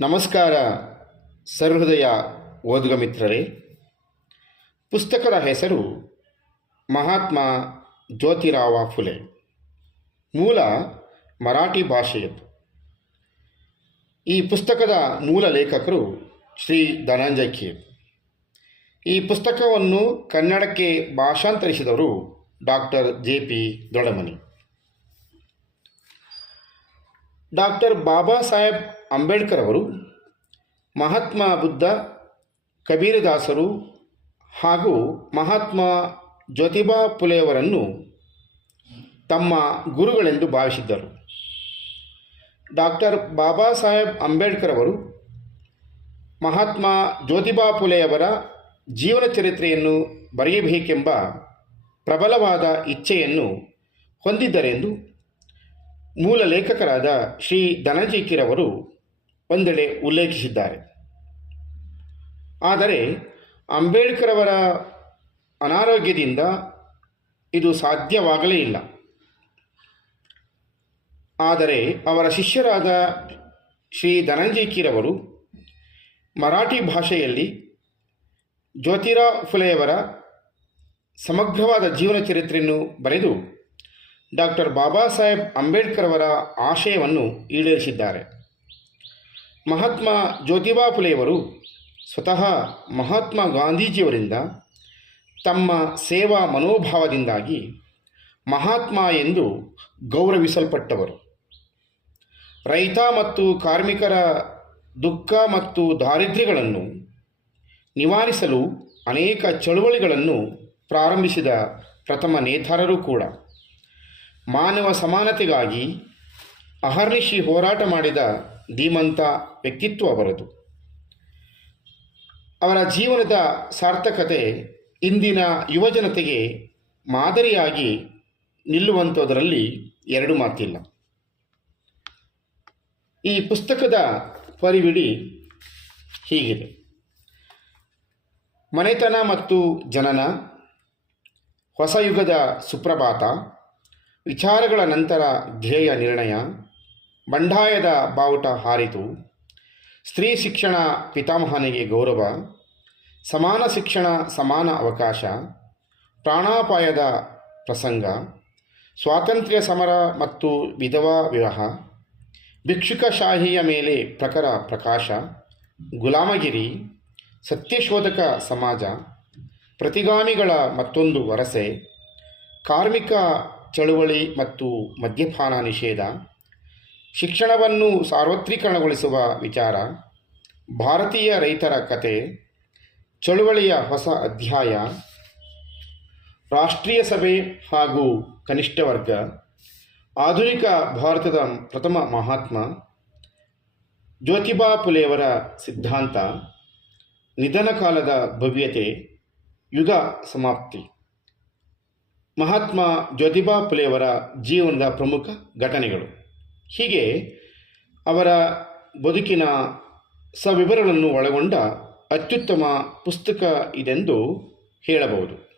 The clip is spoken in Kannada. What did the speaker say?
ನಮಸ್ಕಾರ ಸರ್ಹೃದಯ ಓದುಗ ಮಿತ್ರರೇ ಪುಸ್ತಕದ ಹೆಸರು ಮಹಾತ್ಮ ಜ್ಯೋತಿರಾವ ಫುಲೆ. ಮೂಲ ಮರಾಠಿ ಭಾಷೆಯದು. ಈ ಪುಸ್ತಕದ ಮೂಲ ಲೇಖಕರು ಶ್ರೀ ಧನಂಜಯ ಖೇರ್. ಈ ಪುಸ್ತಕವನ್ನು ಕನ್ನಡಕ್ಕೆ ಭಾಷಾಂತರಿಸಿದವರು doctor J P Dodamani doctor Baba Saheb Ambedkar ಅವರು, ಮಹಾತ್ಮ ಬುದ್ಧ ಕಬೀರದಾಸರು ಹಾಗೂ ಮಹಾತ್ಮ ಜ್ಯೋತಿಬಾ ಪುಲೆಯವರನ್ನು ತಮ್ಮ ಗುರುಗಳೆಂದು ಭಾವಿಸಿದ್ದರು. ಡಾಕ್ಟರ್ ಬಾಬಾ ಸಾಹೇಬ್ ಅಂಬೇಡ್ಕರ್ ಅವರು ಮಹಾತ್ಮ ಜ್ಯೋತಿಬಾ ಫುಲೆಯವರ ಜೀವನ ಚರಿತ್ರೆಯನ್ನು ಬರೆಯಬೇಕೆಂಬ ಪ್ರಬಲವಾದ ಇಚ್ಛೆಯನ್ನು ಹೊಂದಿದ್ದರೆಂದು ಮೂಲ ಲೇಖಕರಾದ ಶ್ರೀ ಧನಂಜಯಕಿರವರು ಒಂದೆಡೆ ಉಲ್ಲೇಖಿಸಿದ್ದಾರೆ. ಆದರೆ ಅಂಬೇಡ್ಕರ್ ಅವರ ಅನಾರೋಗ್ಯದಿಂದ ಇದು ಸಾಧ್ಯವಾಗಲೇ ಇಲ್ಲ. ಆದರೆ ಅವರ ಶಿಷ್ಯರಾದ ಶ್ರೀ ಧನಂಜಯಕಿರವರು ಮರಾಠಿ ಭಾಷೆಯಲ್ಲಿ ಜ್ಯೋತಿರಾ ಫುಲೆಯವರ ಸಮಗ್ರವಾದ ಜೀವನ ಚರಿತ್ರೆಯನ್ನು ಬರೆದು ಡಾಕ್ಟರ್ ಬಾಬಾ ಸಾಹೇಬ್ ಅಂಬೇಡ್ಕರ್ ಅವರ ಆಶಯವನ್ನು ಈಡೇರಿಸಿದ್ದಾರೆ. ಮಹಾತ್ಮ ಜ್ಯೋತಿಬಾ ಫುಲೆಯವರು ಸ್ವತಃ ಮಹಾತ್ಮ ಗಾಂಧೀಜಿಯವರಿಂದ ತಮ್ಮ ಸೇವಾ ಮನೋಭಾವದಿಂದಾಗಿ ಮಹಾತ್ಮ ಎಂದು ಗೌರವಿಸಲ್ಪಟ್ಟವರು. ರೈತ ಮತ್ತು ಕಾರ್ಮಿಕರ ದುಃಖ ಮತ್ತು ದಾರಿದ್ರ್ಯಗಳನ್ನು ನಿವಾರಿಸಲು ಅನೇಕ ಚಳುವಳಿಗಳನ್ನು ಪ್ರಾರಂಭಿಸಿದ ಪ್ರಥಮ ನೇತಾರರು ಕೂಡ. ಮಾನವ ಸಮಾನತೆಗಾಗಿ ಅಹರ್ನಿಶಿ ಹೋರಾಟ ಮಾಡಿದ ಧೀಮಂತ ವ್ಯಕ್ತಿತ್ವ ಅವರದು. ಅವರ ಜೀವನದ ಸಾರ್ಥಕತೆ ಇಂದಿನ ಯುವಜನತೆಗೆ ಮಾದರಿಯಾಗಿ ನಿಲ್ಲುವಂಥದ್ರಲ್ಲಿ ಎರಡು ಮಾತಿಲ್ಲ. ಈ ಪುಸ್ತಕದ ಪರಿವಿಡಿ ಹೀಗಿದೆ. ಮನೆತನ ಮತ್ತು ಜನನ, ಹೊಸ ಯುಗದ ಸುಪ್ರಭಾತ ವಿಚಾರಗಳ ನಂತರ ಧ್ಯೇಯ ನಿರ್ಣಯ, ಬಂಡಾಯದ ಬಾವುಟ ಹಾರಿತು. ಸ್ತ್ರೀ ಶಿಕ್ಷಣ ಪಿತಾಮಹನಿಗೆ ಗೌರವ, ಸಮಾನ ಶಿಕ್ಷಣ ಸಮಾನ ಅವಕಾಶ, ಪ್ರಾಣಾಪಾಯದ ಪ್ರಸಂಗ, ಸ್ವಾತಂತ್ರ್ಯ ಸಮರ ಮತ್ತು ವಿಧವಾ ವಿವಾಹ, ಭಿಕ್ಷುಕಶಾಹಿಯ ಮೇಲೆ ಪ್ರಖರ ಪ್ರಕಾಶ, ಗುಲಾಮಗಿರಿ, ಸತ್ಯಶೋಧಕ ಸಮಾಜ, ಪ್ರತಿಗಾಮಿಗಳ ಮತ್ತೊಂದು ವರಸೆ, ಕಾರ್ಮಿಕ ಚಳುವಳಿ ಮತ್ತು ಮದ್ಯಪಾನ ನಿಷೇಧ, ಶಿಕ್ಷಣವನ್ನು ಸಾರ್ವತ್ರೀಕರಣಗೊಳಿಸುವ ವಿಚಾರ, ಭಾರತೀಯ ರೈತರ ಕತೆ, ಚಳುವಳಿಯ ಹೊಸ ಅಧ್ಯಾಯ, ರಾಷ್ಟ್ರೀಯ ಸಭೆ ಹಾಗೂ ಕನಿಷ್ಠ ವರ್ಗ, ಆಧುನಿಕ ಭಾರತದ ಪ್ರಥಮ ಮಹಾತ್ಮ, ಜ್ಯೋತಿಬಾ ಪುಲೆಯವರ ಸಿದ್ಧಾಂತ, ನಿಧನ ಕಾಲದ ಭವ್ಯತೆ, ಯುಗ ಸಮಾಪ್ತಿ. ಮಹಾತ್ಮ ಜ್ಯೋತಿಬಾ ಫುಲೆಯವರ ಜೀವನದ ಪ್ರಮುಖ ಘಟನೆಗಳು. ಹೀಗೆ ಅವರ ಬದುಕಿನ ಸವಿವರಗಳನ್ನು ಒಳಗೊಂಡ ಅತ್ಯುತ್ತಮ ಪುಸ್ತಕ ಇದೆಂದು ಹೇಳಬಹುದು.